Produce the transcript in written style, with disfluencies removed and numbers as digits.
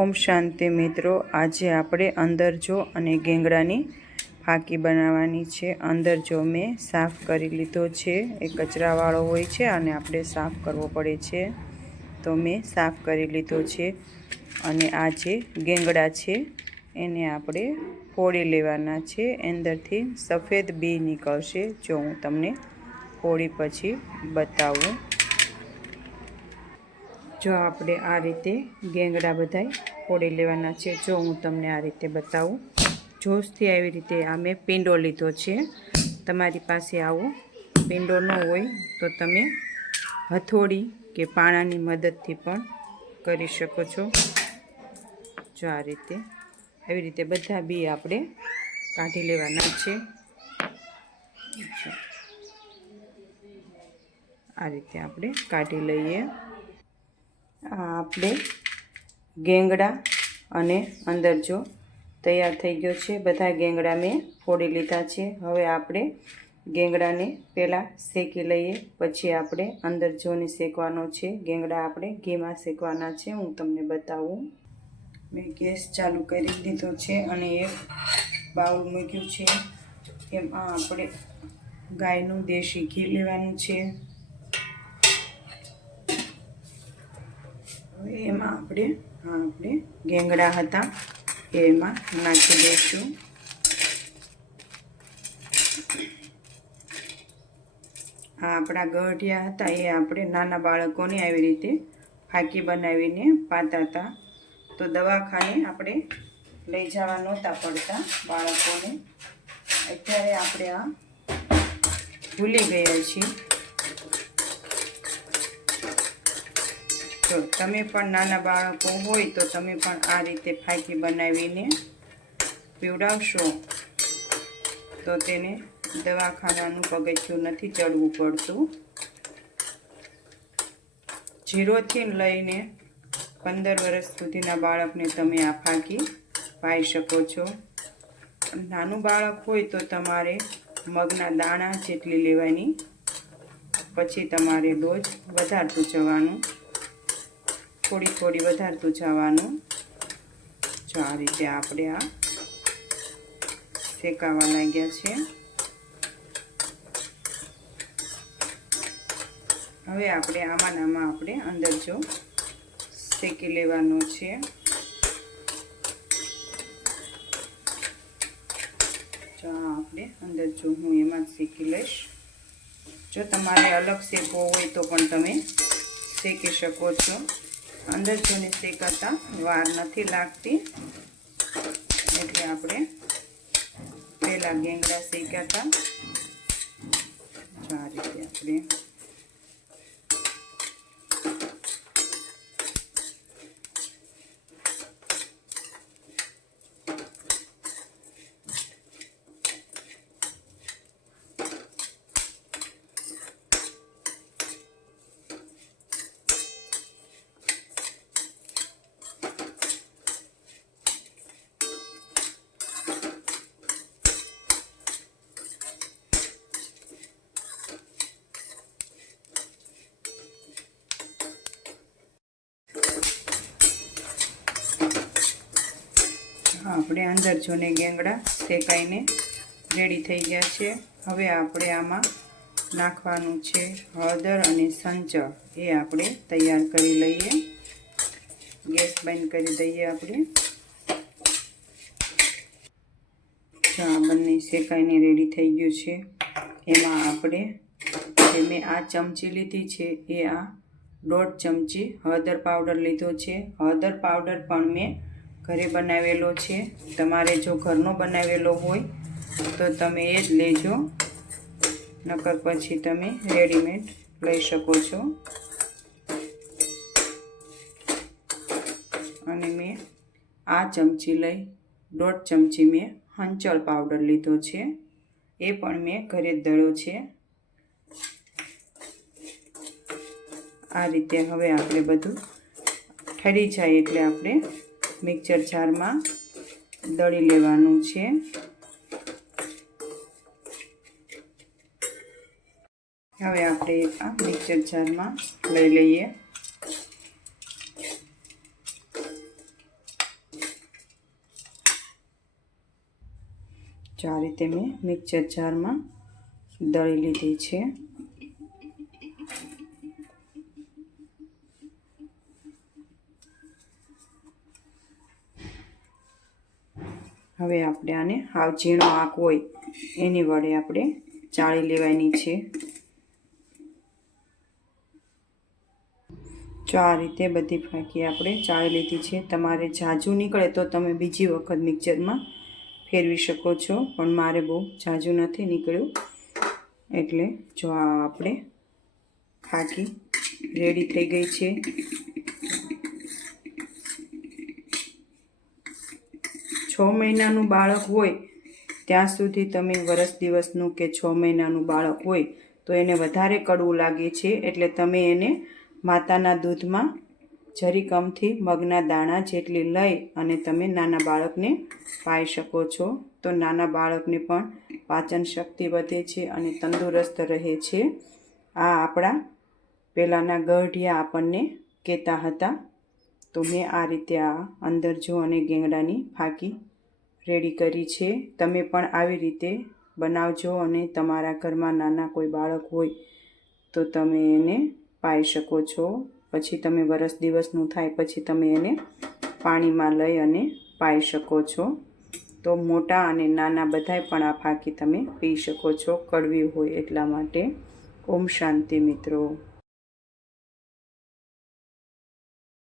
ઓમ શાંતિ મિત્રો, આજે આપણે અંદરજો અને ગેંગડાની ફાંકી બનાવવાની છે। અંદરજો મેં સાફ કરી લીધો છે। એ કચરાવાળો હોય છે અને આપણે સાફ કરવો પડે છે, તો મેં સાફ કરી લીધો છે। અને આ જે ગેંગડા છે એને આપણે ફોડી લેવાના છે। અંદરથી સફેદ બી નીકળશે। જો હું તમને ફોડી પછી બતાવું। જો આપણે આ રીતે ગેંગડા બધાય ફોડી લેવાના છે। જો હું તમને આ રીતે બતાવું, જોશથી આવી રીતે આ મેં પીંડો લીધો છે। તમારી પાસે આવો પીંડો ન હોય તો તમે હથોડી કે પાણાની મદદથી પણ કરી શકો છો। જો આ રીતે આવી રીતે બધા બી આપણે કાઢી લેવાના છે। આ રીતે આપણે કાઢી લઈએ। આ આપણે ગેંગડા અને અંદરજો તૈયાર થઈ ગયો છે। બધા ગેંગડા મેં ફોડી લીધા છે। હવે આપણે ગેંગડાને પહેલાં શેકી લઈએ, પછી આપણે અંદરજોને શેકવાનો છે। ગેંગડા આપણે ઘીમાં શેકવાના છે। હું તમને બતાવું। મેં ગેસ ચાલુ કરી દીધો છે અને એક બાઉલ મૂક્યું છે। એમાં આપણે ગાયનું દેશી ઘી લેવાનું છે। હવે એમાં આપણે ગેંગડા હતા એમાં નાખી દઈશું। આ આપણા ગઢિયા હતા એ આપણે નાના બાળકોને આવી રીતે ફાંકી બનાવીને પાતા હતા, તો દવાખાને આપણે લઈ જવા નહોતા પડતા બાળકોને। અત્યારે આપણે આ ભૂલી ગયા છીએ। તો તમે પણ નાના બાળકો હોય તો તમે પણ આ રીતે ફાંકી બનાવીને પીવડાવશો તો તેને દવાખાનાનું પગથિયું નથી ચડવું પડતું। 0 થી લઈને 15 વર્ષ સુધીના બાળકને તમે આ ફાંકી પાઈ શકો છો। નાનું બાળક હોય તો તમારે મગના દાણા જેટલી લેવાની, પછી તમારે ડોઝ વધારતું જવાનું, થોડી વધારતું જવાનું। જો આ રીતે આપણે આ શેકાવા લાગ્યા છે। હવે આપણે આમાં આપણે અંદરજો શેકી લેવાનો છે। જો આપણે અંદરજો હું એમાં જ શેકી લઈશ। જો તમારે અલગ શેકવો હોય તો પણ તમે શેકી શકો છો। અંદરજોને શેકાતા વાર નથી લાગતી, એટલે આપણે પહેલાં ગેંગડા શેક્યા હતા। આ રીતે આપણે અંદરજોને ગેંગડા શેકાઈને રેડી થઈ ગયા છે। હવે આપણે આમાં નાખવાનું છે હળદર અને સંચળ, એ આપણે તૈયાર કરી લઈએ। ગેસ બંધ કરી દઈએ આપણે। આ બંને શેકાઈને રેડી થઈ ગયું છે। એમાં આપણે જે મેં આ ચમચી લીધી છે એ આ 1.5 ચમચી હળદર પાવડર લીધો છે। હળદર પાવડર પણ મેં ઘરે બનાવેલો છે। તમારે જો ઘરનો બનાવેલો હોય તો તમે એ જ લેજો, નકર પછી તમે રેડીમેડ લઈ શકો છો। અને મેં આ ચમચી લઈ 1.5 ચમચી મેં હંચળ પાવડર લીધો છે, એ પણ મેં ઘરે જ દળ્યો છે। આ રીતે હવે આપણે બધું ઠરી જાય એટલે આપણે મિક્સર જારમાં દળી લેવાનું છે। હવે આપણે આ મિક્સર જારમાં લઈ લઈએ। જો આ રીતે મેં મિક્સર જારમાં દળી લીધી છે. હવે આપણે આને હાવ ઝીણો આંક હોય એની વડે આપણે ચાળી લેવાની છે. જો આ રીતે બધી ફાંકી આપણે ચાળી લીધી છે. તમારે ઝાઝું નીકળે તો તમે બીજી વખત મિક્સરમાં ફેરવી શકો છો, પણ મારે બહુ ઝાઝું નથી નીકળ્યું એટલે જો આ આપણે ફાંકી રેડી થઈ ગઈ છે. છ મહિનાનું બાળક હોય ત્યાં સુધી તમે વરસ દિવસનું કે 6 મહિનાનું બાળક હોય તો એને વધારે કડવું લાગે છે, એટલે તમે એને માતાના દૂધમાં જરીક અમથી મગના દાણા જેટલી લઈ અને તમે નાના બાળકને પાઈ શકો છો. તો નાના બાળકને પણ પાચન શક્તિ વધે છે અને તંદુરસ્ત રહે છે. આ આપણા પહેલાંના ગઢિયા આપણને કહેતા હતા. તો મેં આ રીતે આ અંદરજો અને ગેંગડાની ફાંકી રેડી કરી છે. તમે પણ આવી રીતે બનાવજો અને તમારા ઘરમાં નાના કોઈ બાળક હોય તો તમે એને પાઈ શકો છો. પછી તમે વરસ દિવસનું થાય પછી તમે એને પાણીમાં લઈ અને પાઈ શકો છો. તો મોટા અને નાના બધાય પણ આ ફાંકી તમે પી શકો છો, કડવી હોય એટલા માટે. ઓમ શાંતિ મિત્રો.